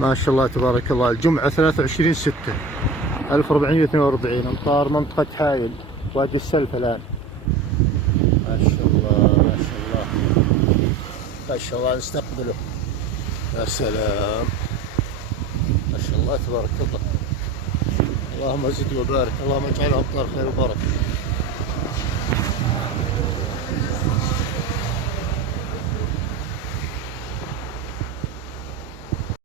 ما شاء الله تبارك الله. الجمعة 23/6/1442. أمطار منطقة حايل وادي السلف الآن. ما شاء الله ما شاء الله ما شاء الله. نستقبله. يا سلام ما شاء الله تبارك الله. اللهم زد وبارك. اللهم اجعلها أمطار خير وبركة.